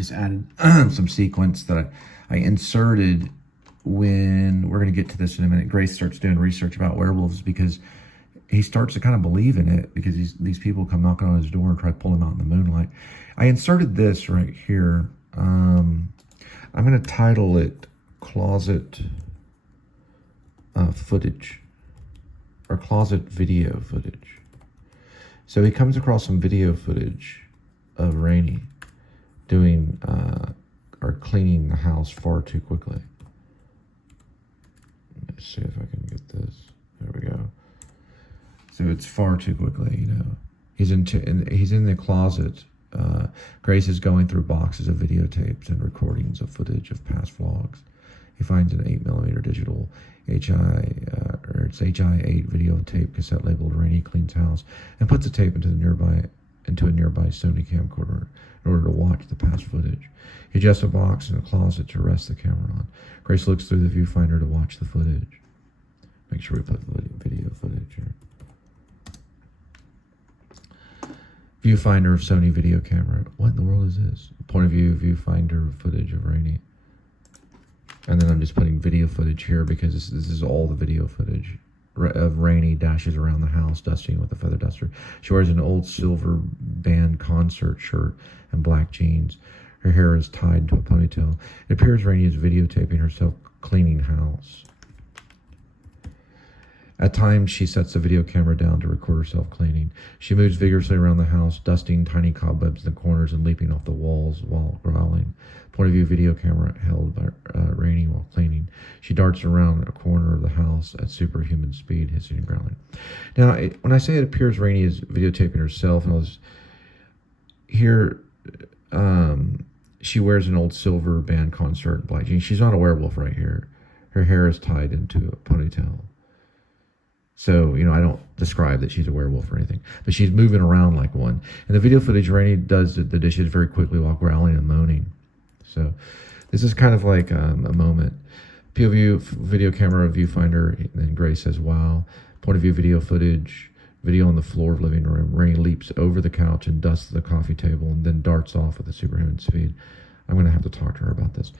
just added some sequence that I inserted when, we're going to get to this in a minute, Grace starts doing research about werewolves, because he starts to kind of believe in it, because these people come knocking on his door and try to pull him out in the moonlight. I inserted this right here. I'm going to title it Closet Footage, or Closet Video Footage. So he comes across some video footage of Rainey doing or cleaning the house far too quickly. Let's see if I can get this. There we go. So it's far too quickly, you know. He's in the closet. Grace is going through boxes of videotapes and recordings of footage of past vlogs. He finds an 8mm digital HI8 videotape cassette labeled "Rainey Cleans House" and puts the tape into a nearby Sony camcorder in order to watch the past footage. He adjusts a box in a closet to rest the camera on. Grace looks through the viewfinder to watch the footage. Make sure we put video footage here. Viewfinder of Sony video camera. What in the world is this? Point of view viewfinder footage of Rainey. And then I'm just putting video footage here because this is all the video footage of Rainey dashes around the house dusting with a feather duster. She wears an old silver band concert shirt and black jeans. Her hair is tied into a ponytail. It appears Rainey is videotaping herself cleaning house. At times, she sets the video camera down to record herself cleaning. She moves vigorously around the house, dusting tiny cobwebs in the corners and leaping off the walls while growling. Point of view video camera held by Rainey while cleaning. She darts around a corner of the house at superhuman speed, hissing and growling. Now, when I say it appears Rainey is videotaping herself, and all this, here, she wears an old silver band concert black jeans. She's not a werewolf right here. Her hair is tied into a ponytail. So, you know, I don't describe that she's a werewolf or anything, but she's moving around like one. And the video footage, Rainey does the dishes very quickly while growling and moaning. So this is kind of like a moment. POV video camera viewfinder, and then Grace says, "Wow." Point of view video footage, video on the floor of living room. Rainey leaps over the couch and dusts the coffee table and then darts off with a superhuman speed. I'm going to have to talk to her about this.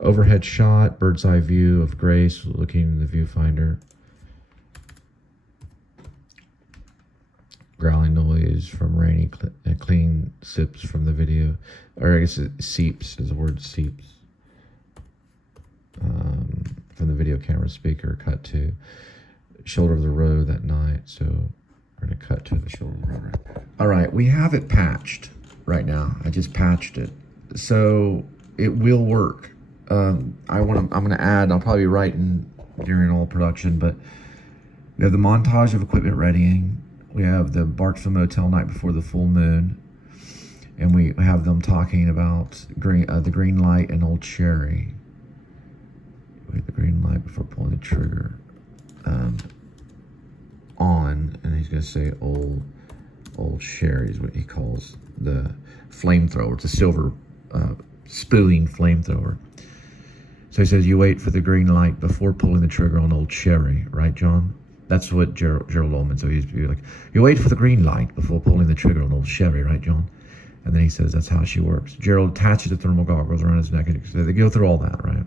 Overhead shot, bird's eye view of Grace looking in the viewfinder. Growling noise from Rainey, clean sips from the video, or I guess it seeps, is the word seeps, from the video camera speaker. Cut to shoulder of the road that night. So we're going to cut to the shoulder of the road. Right? All right, we have it patched right now. I just patched it, so it will work. I'm going to add. I'll probably be writing during all production, but we have the montage of equipment readying. We have the Barksville Motel night before the full moon, and we have them talking about the green light and Old Sherry. We have the green light before pulling the trigger on, and he's going to say Old Sherry is what he calls the flamethrower. It's a silver spewing flamethrower. So he says, "You wait for the green light before pulling the trigger on Old Sherry," right, John? That's what Gerald Ullman, so he's like, "You wait for the green light before pulling the trigger on Old Sherry," right, John? And then he says, "That's how she works." Gerald attaches the thermal goggles around his neck. So they go through all that, right?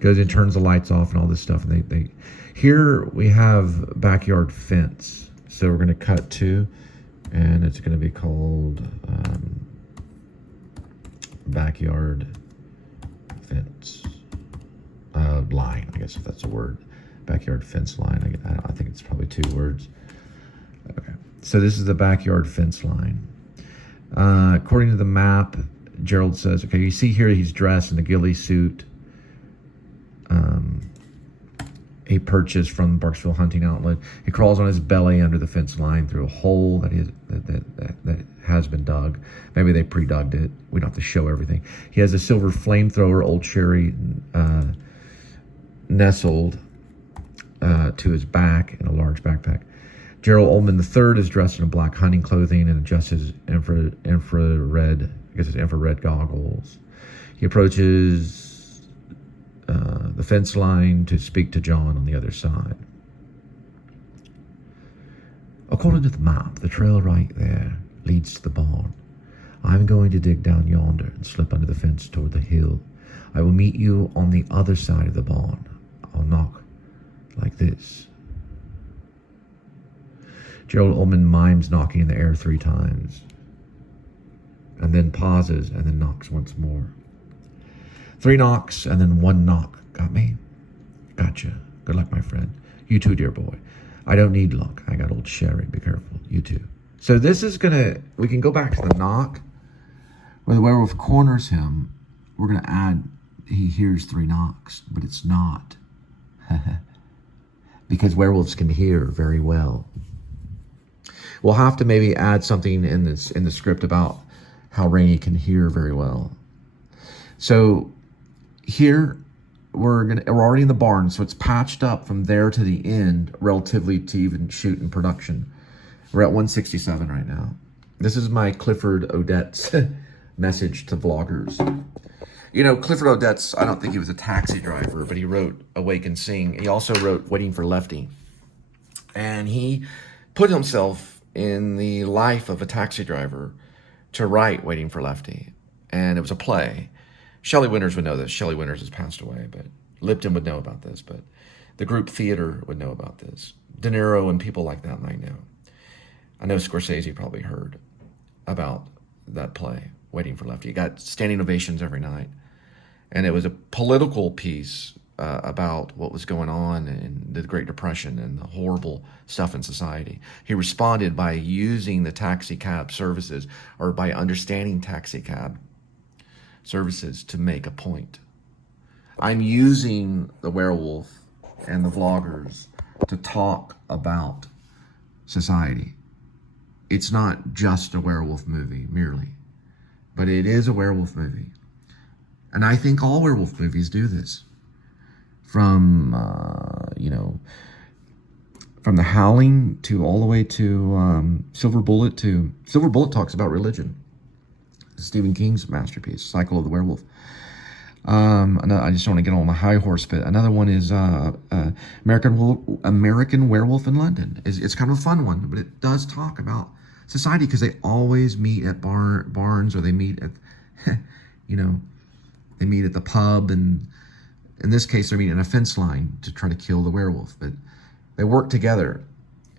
Goes and turns the lights off and all this stuff. And they here we have backyard fence. So we're going to cut to, and it's going to be called backyard fence line, I guess, if that's a word. Backyard fence line. I think it's probably 2 words. Okay. So this is the backyard fence line. According to the map, Gerald says, okay, you see here he's dressed in a ghillie suit. He purchased from the Barksville hunting outlet. He crawls on his belly under the fence line through a hole that has been dug. Maybe they pre-dug it. We don't have to show everything. He has a silver flamethrower, Old Sherry, nestled to his back in a large backpack. Gerald Ullman III is dressed in a black hunting clothing and adjusts his infrared goggles. He approaches the fence line to speak to John on the other side. According to the map, the trail right there leads to the barn. I'm going to dig down yonder and slip under the fence toward the hill. I will meet you on the other side of the barn. I'll knock like this. Gerald Ullman mimes knocking in the air 3 times, and then pauses and then knocks once more. 3 knocks and then 1 knock. Got me? Gotcha. Good luck, my friend. You too, dear boy. I don't need luck. I got old Sherry. Be careful. You too. So this is gonna, we can go back to the knock where the werewolf corners him. We're gonna add, he hears 3 knocks, but it's not. Because werewolves can hear very well. We'll have to maybe add something in the script about how Rainey can hear very well. So here we're already in the barn, so it's patched up from there to the end relatively to even shoot in production. We're at 167 right now. This is my Clifford Odets message to vloggers. You know, Clifford Odets, I don't think he was a taxi driver, but he wrote Awake and Sing. He also wrote Waiting for Lefty. And he put himself in the life of a taxi driver to write Waiting for Lefty. And it was a play. Shelley Winters would know this. Shelley Winters has passed away, but Lipton would know about this, but the group theater would know about this. De Niro and people like that might know. I know Scorsese probably heard about that play, Waiting for Lefty. It got standing ovations every night. And it was a political piece about what was going on in the Great Depression and the horrible stuff in society. He responded by using the taxi cab services, or by understanding taxi cab services to make a point. I'm using the werewolf and the vloggers to talk about society. It's not just a werewolf movie merely, but it is a werewolf movie. And I think all werewolf movies do this. From, from The Howling to all the way to Silver Bullet talks about religion. Stephen King's masterpiece, Cycle of the Werewolf. I just don't want to get on my high horse, but another one is American Werewolf in London. It's kind of a fun one, but it does talk about society because they always meet at barns, or they meet at, they meet at the pub, and in this case, they're meeting at a fence line to try to kill the werewolf, but they work together.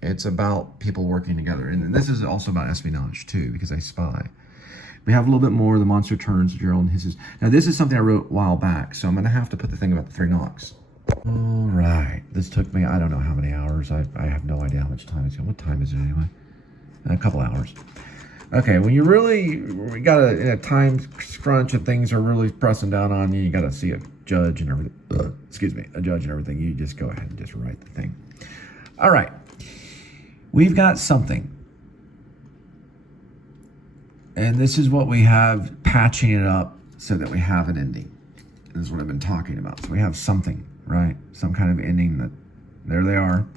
It's about people working together. And this is also about espionage too, because they spy. We have a little bit more. The monster turns, Gerald and hisses. Now, this is something I wrote a while back, so I'm going to have to put the thing about the 3 knocks. All right. This took me, I don't know how many hours. I have no idea how much time it's going. What time is it anyway? A couple hours. Okay, when we got a time crunch and things are really pressing down on you, you got to see a judge and everything. A judge and everything. You just go ahead and just write the thing. All right. We've got something. And this is what we have, patching it up so that we have an ending. This is what I've been talking about. So we have something, right? Some kind of ending that, there they are.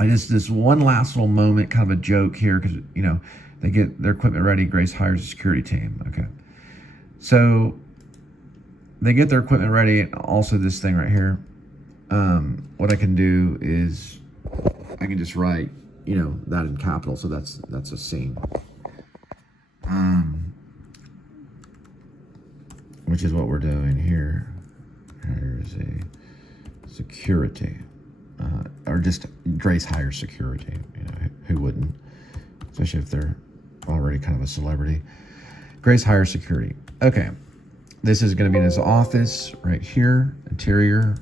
This one last little moment, kind of a joke here, because, they get their equipment ready. Grace hires a security team. Okay. So they get their equipment ready. Also this thing right here. What I can do is I can just write, that in capital. So that's a scene. Which is what we're doing here. Here's a security. Or just Grace hires security. Who wouldn't? Especially if they're already kind of a celebrity. Grace hires security. Okay. This is going to be in his office right here. Interior.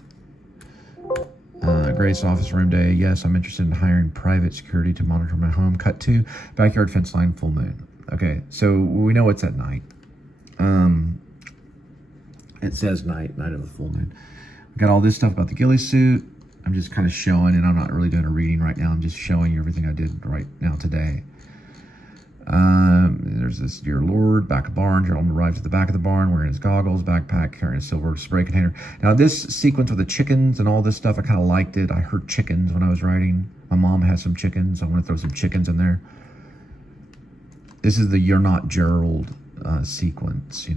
Grace office room day. Yes, I'm interested in hiring private security to monitor my home. Cut to backyard fence line, full moon. Okay, so we know it's at night. It says night of the full moon. We got all this stuff about the ghillie suit. I'm just kind of showing, and I'm not really doing a reading right now. I'm just showing you everything I did right now today. There's this dear Lord, back of barn. Gerald arrives at the back of the barn wearing his goggles, backpack, carrying a silver spray container. Now this sequence with the chickens and all this stuff, I kind of liked it. I heard chickens when I was writing. My mom has some chickens. I want to throw some chickens in there. This is the You're Not Gerald sequence,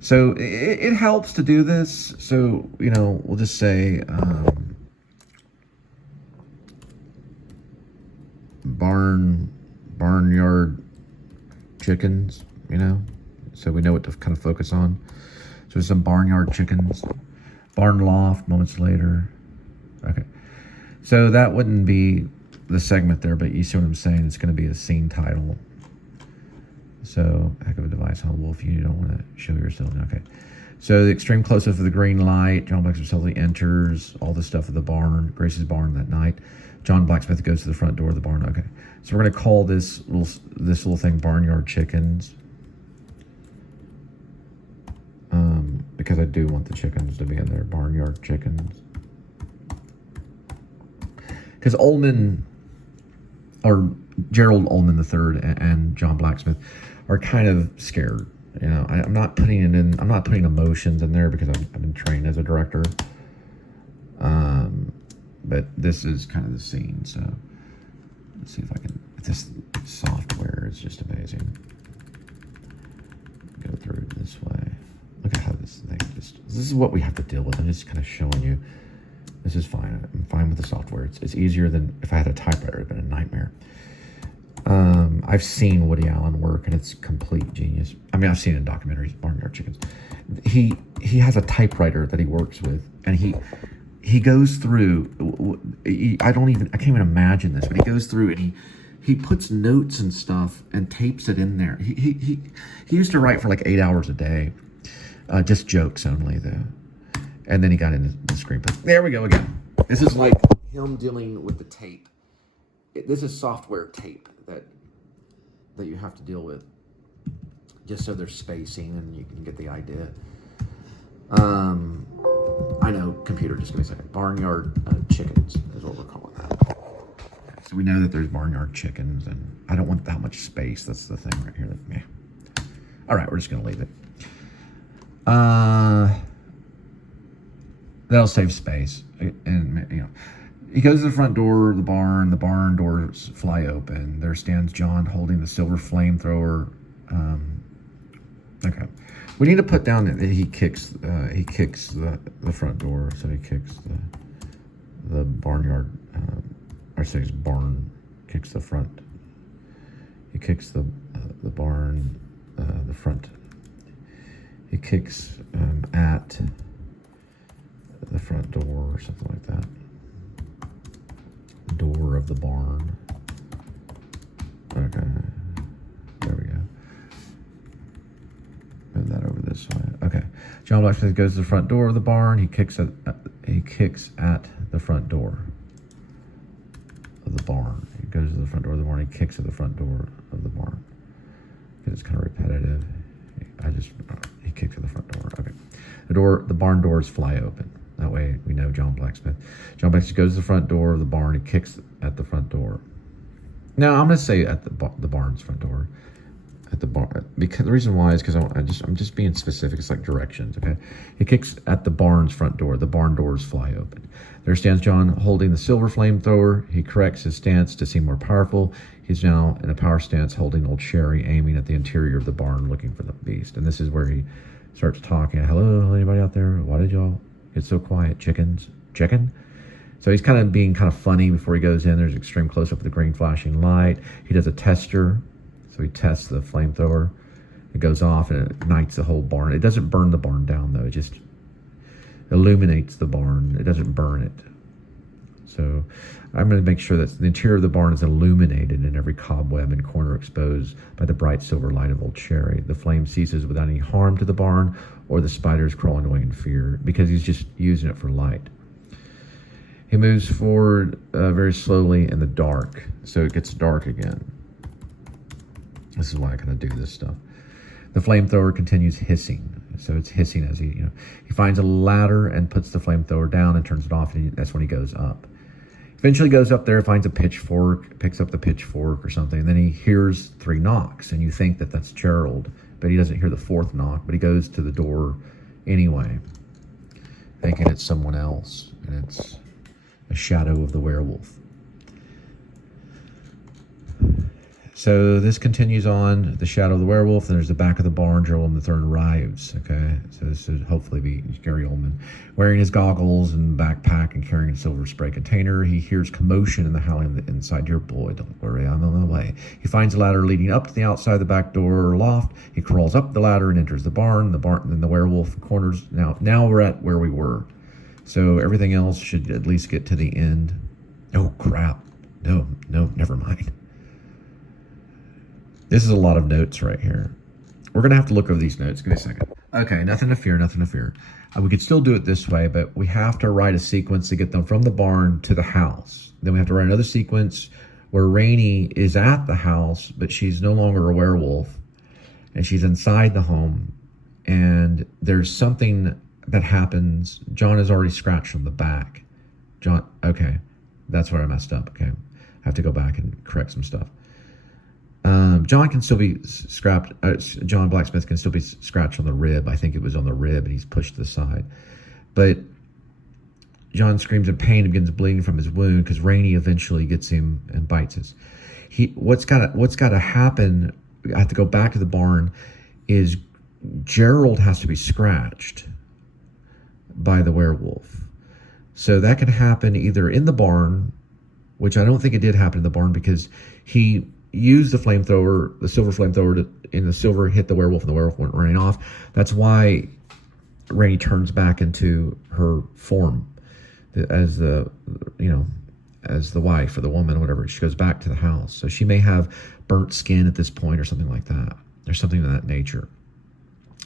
So it helps to do this. So, we'll just say barn barnyard chickens, you know, so we know what to kind of focus on. So some barnyard chickens, barn loft moments later. Okay, so that wouldn't be the segment there, but you see what I'm saying? It's going to be a scene title. So, heck of a device on a wolf. You don't want to show yourself. Okay. So, the extreme close-up of the green light. John Blacksmith suddenly enters. All the stuff at the barn. Grace's barn that night. John Blacksmith goes to the front door of the barn. Okay. So, we're going to call this little thing Barnyard Chickens. Because I do want the chickens to be in there. Barnyard Chickens. Because Ullman, or Gerald Ullman III and John Blacksmith are kind of scared. You know, I'm not putting it in. I'm not putting emotions in there because I've been trained as a director. But this is kind of the scene. So let's see if I can. This software is just amazing. Go through this way. Look at how this thing just. This is what we have to deal with. I'm just kind of showing you. This is fine. I'm fine with the software. It's easier than if I had a typewriter. It'd been a nightmare. I've seen Woody Allen work, and it's complete genius. I mean, I've seen it in documentaries, Barnyard Chickens. He has a typewriter that he works with, and he goes through. I can't even imagine this, but he goes through and he puts notes and stuff and tapes it in there. He used to write for like 8 hours a day, just jokes only though. And then he got into the screenplay. There we go again. This is like him dealing with the tape. This is software tape that you have to deal with, just so there's spacing and you can get the idea. I know, computer, just give me a second. Barnyard chickens is what we're calling that. So we know that there's barnyard chickens, and I don't want that much space. That's the thing right here. Yeah. All right, we're just gonna leave it. That'll save space, and you know. He goes to the front door of the barn doors fly open. There stands John holding the silver flamethrower. Okay. We need to put down that he kicks the front door. So he kicks the barnyard, or says barn, kicks the front. He kicks the barn, the front. He kicks at the front door or something like that. Door of the barn. Okay, there we go. Move that over this way. Okay, John Blacksmith goes to the front door of the barn. He kicks at the front door of the barn. He goes to the front door of the barn. He kicks at the front door of the barn. Because it's kind of repetitive. He kicks at the front door. Okay, the barn doors fly open. That way we know John Blacksmith. John Blacksmith goes to the front door of the barn. He kicks at the front door. Now I'm going to say at the barn's front door. At the barn, because the reason why is because I'm just being specific. It's like directions. Okay, he kicks at the barn's front door. The barn doors fly open. There stands John holding the silver flamethrower. He corrects his stance to seem more powerful. He's now in a power stance, holding old Sherry, aiming at the interior of the barn, looking for the beast. And this is where he starts talking. Hello, anybody out there? Why did y'all get so quiet? Chickens? Chicken? So he's kind of being kind of funny before he goes in. There's extreme close-up of the green flashing light. He does a tester. So he tests the flamethrower. It goes off and it ignites the whole barn. It doesn't burn the barn down, though. It just illuminates the barn. It doesn't burn it. So I'm going to make sure that the interior of the barn is illuminated and every cobweb and corner exposed by the bright silver light of old Sherry. The flame ceases without any harm to the barn or the spiders crawling away in fear because he's just using it for light. He moves forward very slowly in the dark. So it gets dark again. This is why I kind of do this stuff. The flamethrower continues hissing. So it's hissing as he finds a ladder and puts the flamethrower down and turns it off. And that's when he goes up. Eventually goes up there, finds a pitchfork, picks up the pitchfork or something. And then he hears 3 knocks. And you think that that's Gerald. But he doesn't hear the 4th knock. But he goes to the door anyway, thinking it's someone else. And it's a shadow of the werewolf. So this continues on, the shadow of the werewolf, and there's the back of the barn. Gerald III arrives, okay? So this should hopefully be Gary Oldman. Wearing his goggles and backpack and carrying a silver spray container, he hears commotion in the howling inside. Dear boy, don't worry, I'm on my way. He finds a ladder leading up to the outside of the back door or loft. He crawls up the ladder and enters the barn. Then the werewolf corners. Now we're at where we were. So everything else should at least get to the end. Oh, crap. No, never mind. This is a lot of notes right here. We're going to have to look over these notes. Give me a second. Okay, nothing to fear, nothing to fear. We could still do it this way, but we have to write a sequence to get them from the barn to the house. Then we have to write another sequence where Rainey is at the house, but she's no longer a werewolf, and she's inside the home, and there's something that happens. John is already scratched on the back. John, okay, that's where I messed up. Okay, I have to go back and correct some stuff. John can still be scrapped. John Blacksmith can still be scratched on the rib. I think it was on the rib, and he's pushed to the side. But John screams in pain and begins bleeding from his wound because Rainey eventually gets him and bites us. What's got to happen? I have to go back to the barn. Is Gerald has to be scratched by the werewolf. So that can happen either in the barn, which I don't think it did happen in the barn because he used the flamethrower, the silver flamethrower, and the silver hit the werewolf, and the werewolf went running off. That's why Rainey turns back into her form as the wife or the woman or whatever. She goes back to the house. So she may have burnt skin at this point or something like that. There's something of that nature.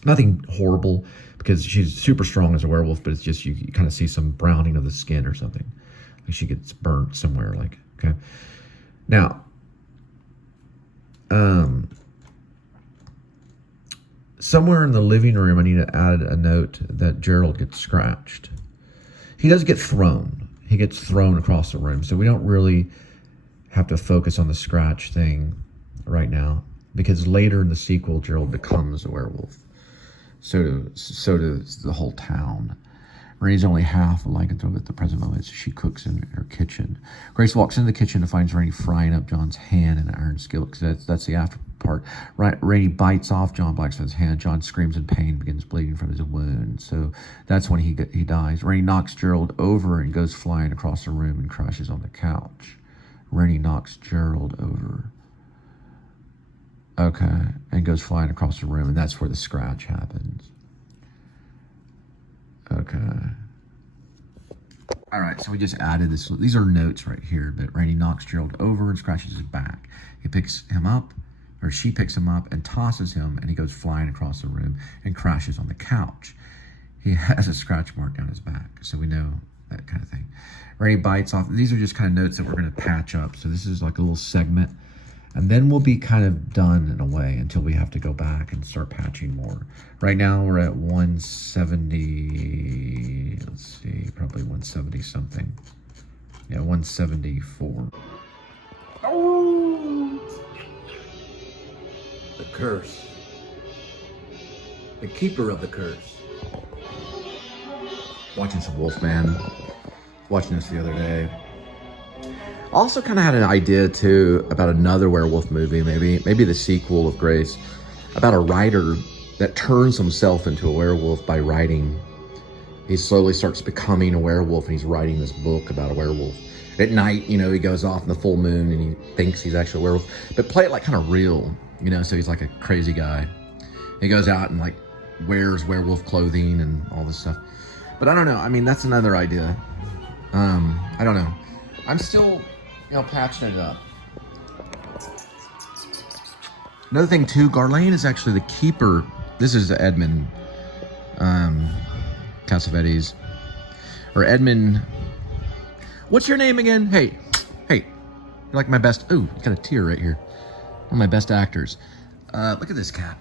Nothing horrible because she's super strong as a werewolf, but it's just you kind of see some browning of the skin or something. Like she gets burnt somewhere, like, okay. Now, somewhere in the living room, I need to add a note that Gerald gets scratched. He does get thrown. He gets thrown across the room. So we don't really have to focus on the scratch thing right now because later in the sequel, Gerald becomes a werewolf. So does the whole town. Rainey's only half a lycanthrope at the present moment, so she cooks in her kitchen. Grace walks into the kitchen and finds Rainey frying up John's hand in an iron skillet, because that's the after part. Rainey bites off John Blacksmith's hand. John screams in pain, begins bleeding from his wound. So that's when he dies. Rainey knocks Gerald over and goes flying across the room and crashes on the couch. Rainey knocks Gerald over. Okay, and goes flying across the room, and that's where the scratch happens. Okay. All right, so we just added this. These are notes right here, but Rainey knocks Gerald over and scratches his back. He picks him up, or she picks him up and tosses him, and he goes flying across the room and crashes on the couch. He has a scratch mark down his back, so we know that kind of thing. Rainey bites off. These are just kind of notes that we're going to patch up. So this is like a little segment. And then we'll be kind of done in a way until we have to go back and start patching more. Right now we're at 170, let's see, probably 170 something. Yeah, 174. Oh! The curse. The keeper of the curse. Watching some Wolfman. Watching this the other day. Also kind of had an idea too about another werewolf movie, maybe the sequel of Grace, about a writer that turns himself into a werewolf by writing. He slowly starts becoming a werewolf, and he's writing this book about a werewolf. At night, he goes off in the full moon and he thinks he's actually a werewolf, but play it like kind of real, so he's like a crazy guy. He goes out and like wears werewolf clothing and all this stuff. But I don't know. I mean, that's another idea. I don't know. I'm still patching it up. Another thing too, Garlane is actually the keeper. This is Edmund, Cassavetes, or Edmund. What's your name again? Hey, you're like my best. Ooh, you got a tear right here. One of my best actors. Look at this cat.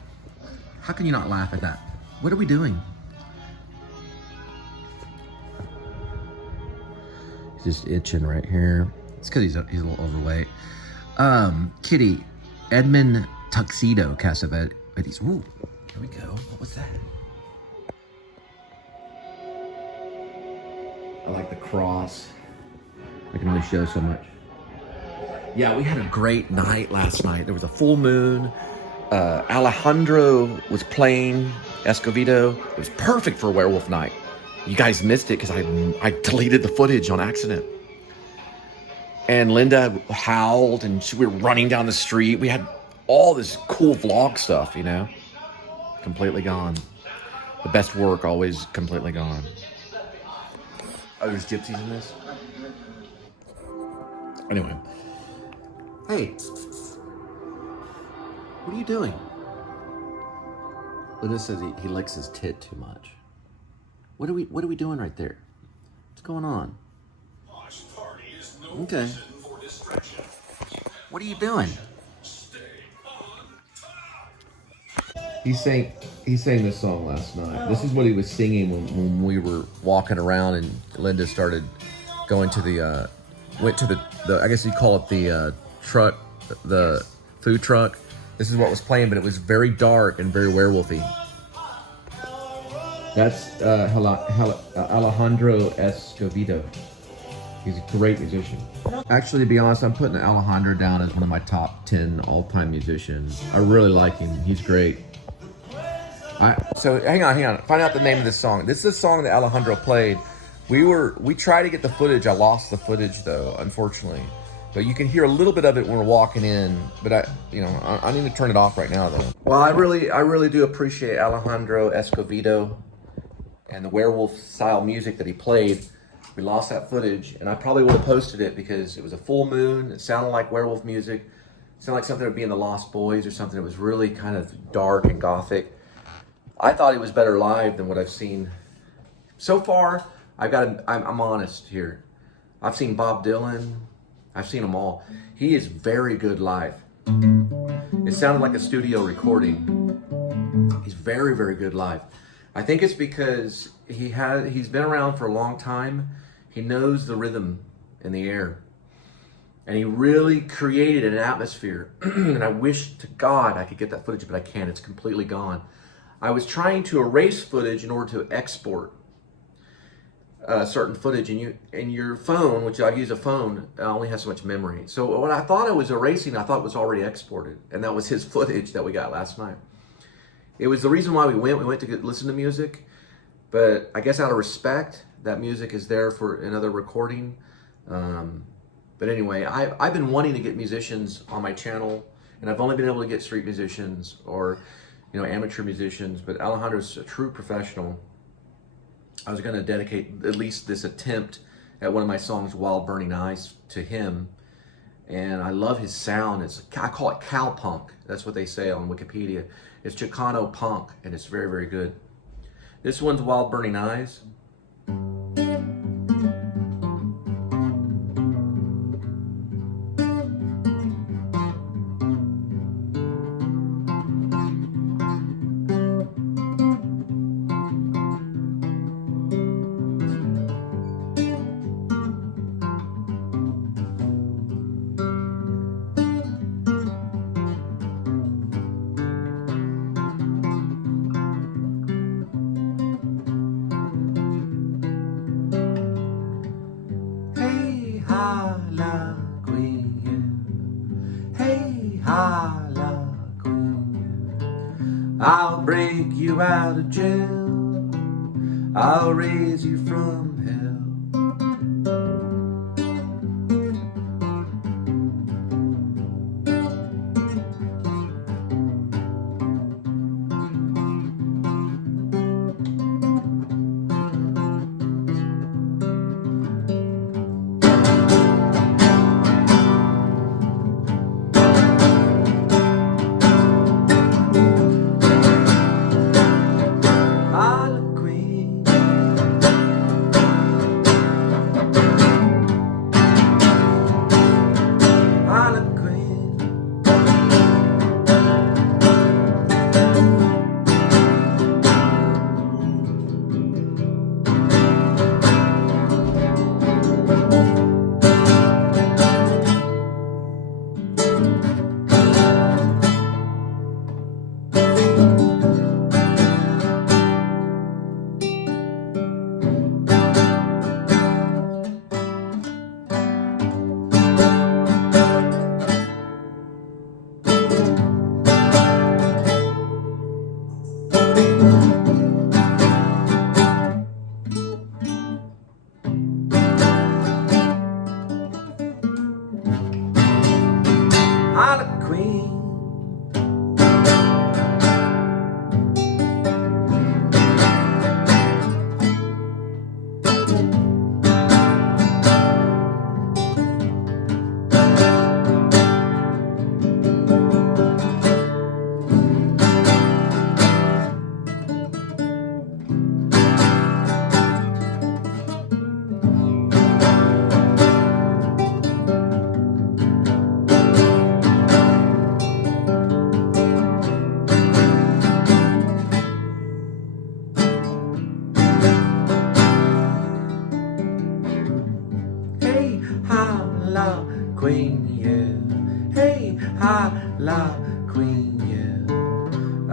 How can you not laugh at that? What are we doing? He's just itching right here. It's because he's a little overweight. Kitty, Edmund Tuxedo Cassavetes. Ooh, here we go. What was that? I like the cross. I can only show so much. Yeah, we had a great night last night. There was a full moon. Alejandro was playing Escovedo. It was perfect for a werewolf night. You guys missed it because I deleted the footage on accident. And Linda howled, and we were running down the street. We had all this cool vlog stuff, you know? Completely gone. The best work always completely gone. Oh, there's gypsies in this? Anyway. Hey. What are you doing? Linda says he licks his tit too much. What are we doing right there? What's going on? Okay. What are you doing? He sang this song last night. This is what he was singing when we were walking around and Linda started going to the went to the I guess you call it the truck, the food truck. This is what was playing, but it was very dark and very werewolfy. That's Alejandro Escovedo. He's a great musician. Actually, to be honest, I'm putting Alejandro down as one of my top 10 all-time musicians. I really like him. He's great. So hang on. Find out the name of this song. This is a song that Alejandro played. We tried to get the footage. I lost the footage though, unfortunately. But you can hear a little bit of it when we're walking in. But I need to turn it off right now though. Well, I really do appreciate Alejandro Escovedo and the werewolf style music that he played. We lost that footage, and I probably would have posted it because it was a full moon. It sounded like werewolf music. It sounded like something that would be in the Lost Boys or something that was really kind of dark and gothic. I thought it was better live than what I've seen. So far, I'm honest here. I've seen Bob Dylan. I've seen them all. He is very good live. It sounded like a studio recording. He's very, very good live. I think it's because he's been around for a long time. He knows the rhythm in the air. And he really created an atmosphere. And I wish to God I could get that footage, but I can't. It's completely gone. I was trying to erase footage in order to export certain footage. And your phone, which I use a phone, only has so much memory. So what I thought I was erasing, I thought was already exported. And that was his footage that we got last night. It was the reason why we went to listen to music. But I guess out of respect, that music is there for another recording. But anyway, I've been wanting to get musicians on my channel, and I've only been able to get street musicians or amateur musicians, but Alejandro's a true professional. I was going to dedicate at least this attempt at one of my songs, Wild Burning Eyes, to him. And I love his sound. I call it cowpunk. That's what they say on Wikipedia. It's Chicano punk, and it's very, very good. This one's Wild Burning Eyes. I'll break you out of jail, I'll raise you from hell.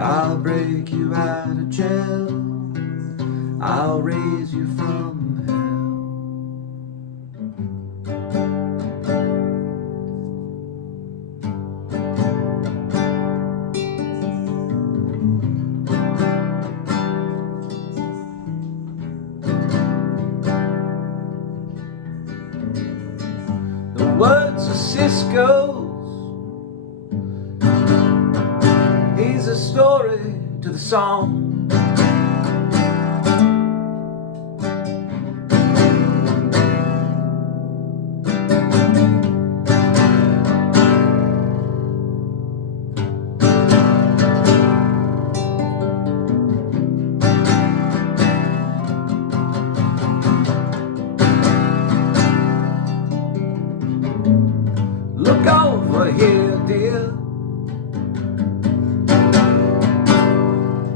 I'll break you out of jail, I'll raise you from the words of Cisco's. He's a story to the song. Look over here, dear.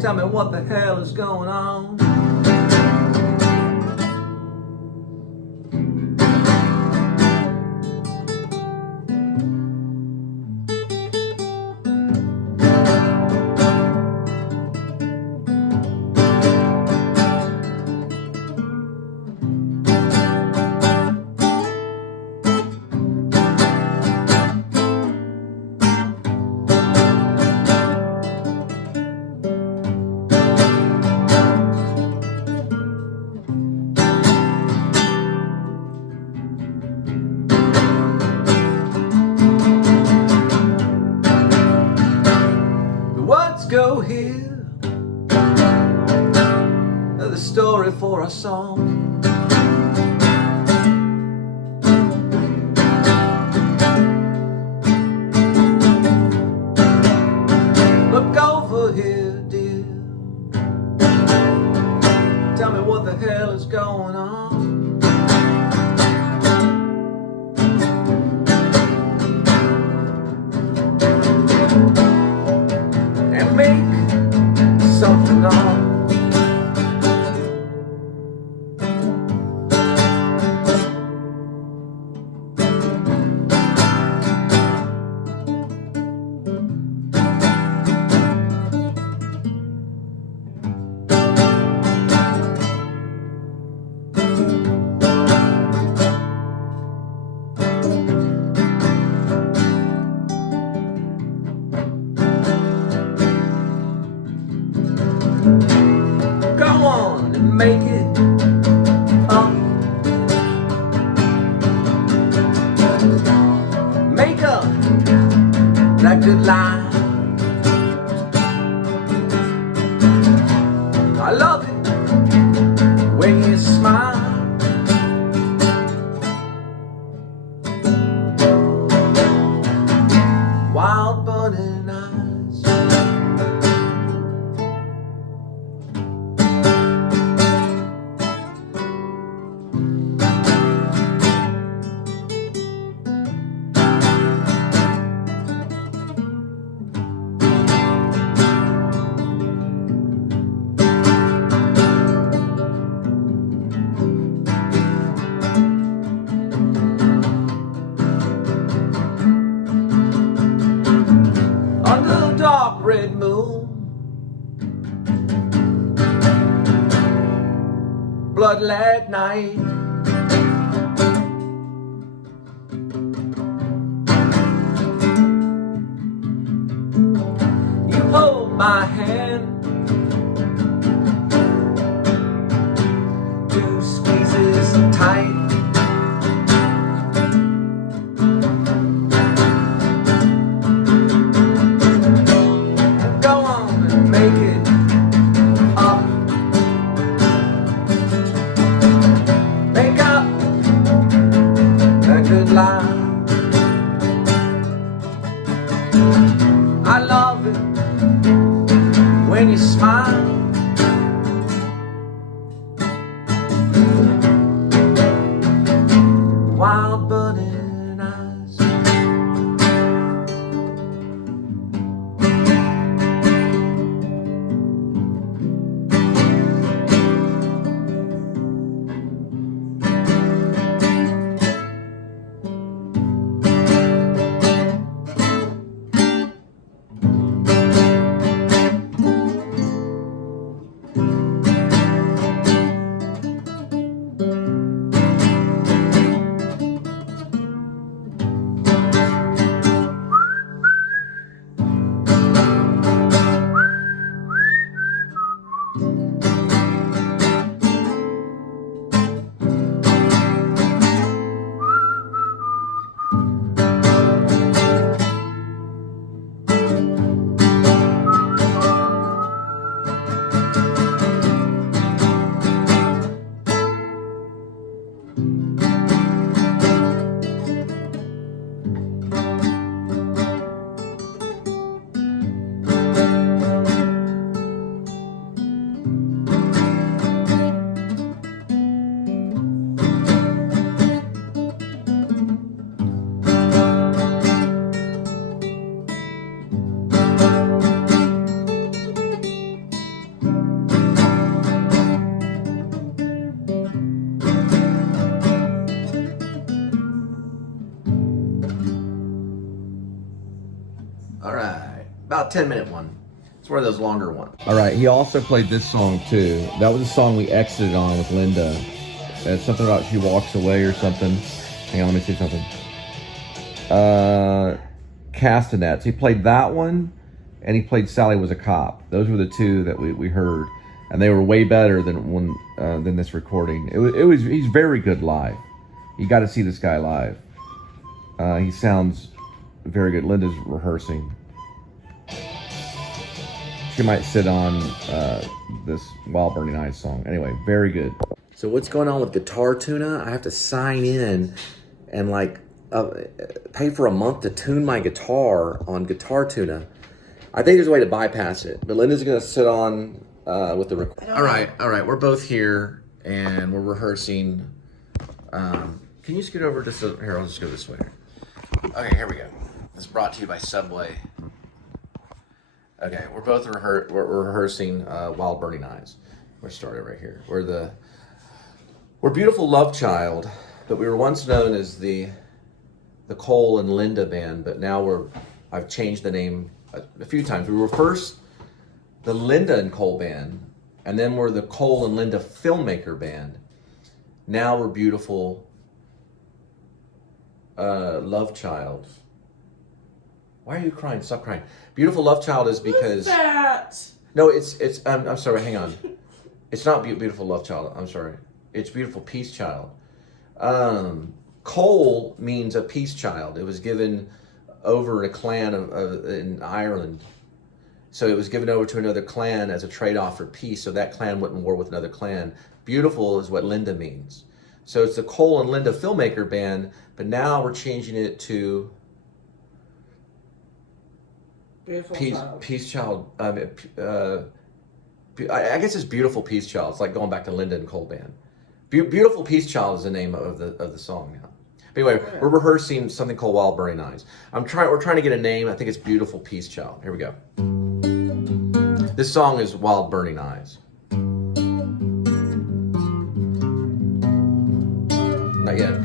Tell me what the hell is going on. Go here, the story for a song. Look over here, dear. Tell me what the hell is going on. Make something on. Go on and make it up. Make up that good line. I love it when you smile. Wild burning eyes. Under the dark red moon, bloodlet night, you hold my hand, 2 squeezes tight. I love it when you smile. Wild burning eyes. about 10-minute one. It's one of those longer ones. All right, he also played this song too. That was a song we exited on with Linda. It's something about she walks away or something. Hang on, let me see something. Castanets. He played that one, and he played Sally Was a Cop. Those were the two that we heard, and they were way better than this recording. He's very good live. You got to see this guy live. He sounds very good. Linda's rehearsing. She might sit on this Wild Burning Eyes song. Anyway, very good. So what's going on with Guitar Tuna? I have to sign in and like pay for a month to tune my guitar on Guitar Tuna. I think there's a way to bypass it, but Linda's gonna sit on with the record. All right, we're both here and we're rehearsing. Can you scoot over just here? I'll just go this way. Okay, here we go. This is brought to you by Subway. Okay, we're both rehearsing Wild Burning Eyes. We're started right here. We're Beautiful Love Child, but we were once known as the Cole and Linda Band, but now I've changed the name a few times. We were first the Linda and Cole Band, and then we're the Cole and Linda Filmmaker Band. Now we're Beautiful Love Child. Why are you crying? Stop crying. Beautiful Love Child is because... What's that? No, it's I'm sorry, hang on. It's not Beautiful Love Child, I'm sorry. It's Beautiful Peace Child. Cole means a peace child. It was given over a clan in Ireland. So it was given over to another clan as a trade-off for peace, so that clan went in war with another clan. Beautiful is what Linda means. So it's the Cole and Linda Filmmaker Band, but now we're changing it to... Peace Child. I guess it's Beautiful Peace Child. It's like going back to Linda and Cole Band. Beautiful Peace Child is the name of the song now. But anyway, we're rehearsing something called Wild Burning Eyes. We're trying to get a name. I think it's Beautiful Peace Child. Here we go. This song is Wild Burning Eyes. Not yet.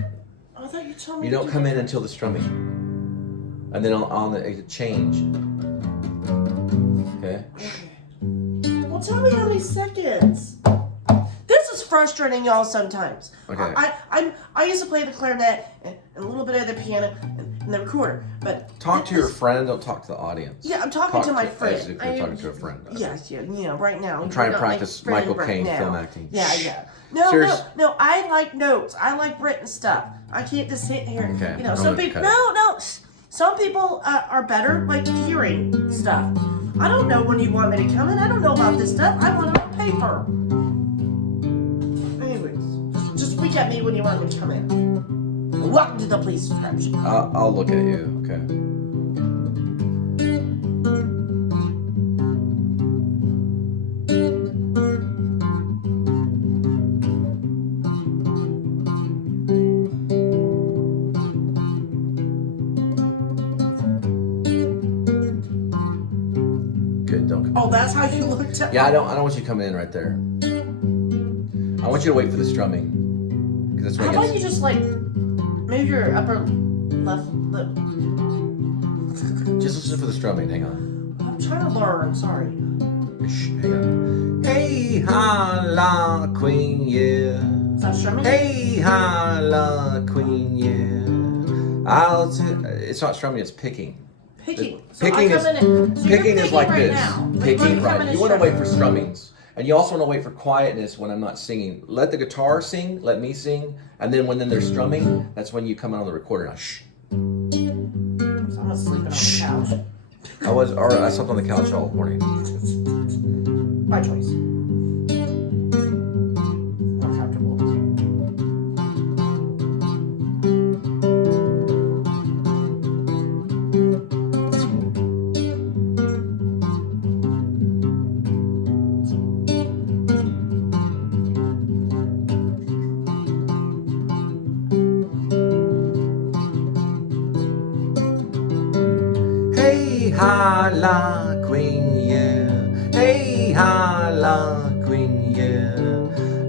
I thought you told me. You don't come in until the strumming, and then on the change. Okay. Well, tell me how many seconds. This is frustrating, y'all. Sometimes. Okay. I used to play the clarinet and a little bit of the piano and the recorder, but talk to your friend. Don't talk to the audience. Yeah, I'm talking to my friend. As if you're talking to a friend. Yes, yeah, right now. I'm trying to practice Michael Caine film acting. Yeah. Serious. No. I like notes. I like written stuff. I can't just sit here. Okay. You know, some people. No. Some people are better like hearing stuff. I don't know when you want me to come in. I don't know about this stuff. I want it on paper. Anyways, just speak at me when you want me to come in. Welcome to the police description. I'll look at you. Okay. Oh, that's how you looked at. Yeah, I don't want you coming in right there. I want you to wait for the strumming. That's How about you just like move your upper left lip? Just listen for the strumming. Hang on. I'm trying to learn. Sorry. Shh, hang on. Hey ha la queen, yeah. Is that strumming? Hey ha la queen, yeah. It's not strumming. It's picking. Picking. Picking is like right this. Now. Picking, right. You want to wait for strummings. And you also want to wait for quietness when I'm not singing. Let the guitar sing, let me sing, and then when they're strumming, that's when you come out on the recorder. Now, shh. So I'm sleeping on the couch. I slept on the couch all morning. My choice. More comfortable. Ha la queen, yeah. Hey ha la queen, yeah.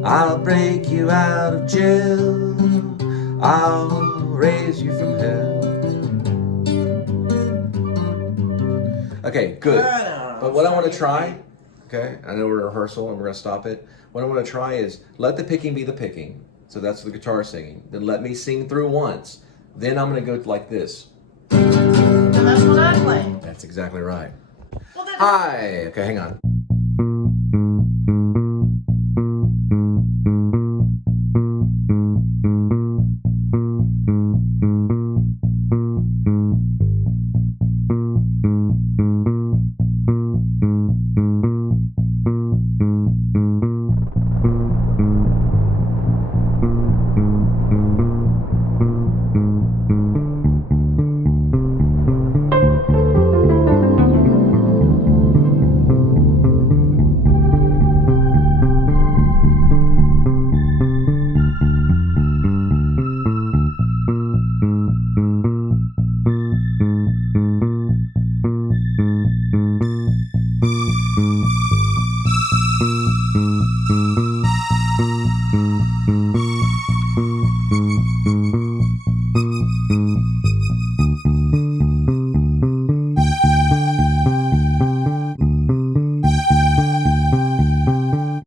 I'll break you out of jail. I'll raise you from hell. Okay, good. I know. But what I want to try, okay, I know we're in rehearsal and we're going to stop it. What I want to try is let the picking be the picking. So that's the guitar singing. Then let me sing through once. Then I'm going to go like this. And that's what I play. That's exactly right. Well, then, Hi. Okay, hang on.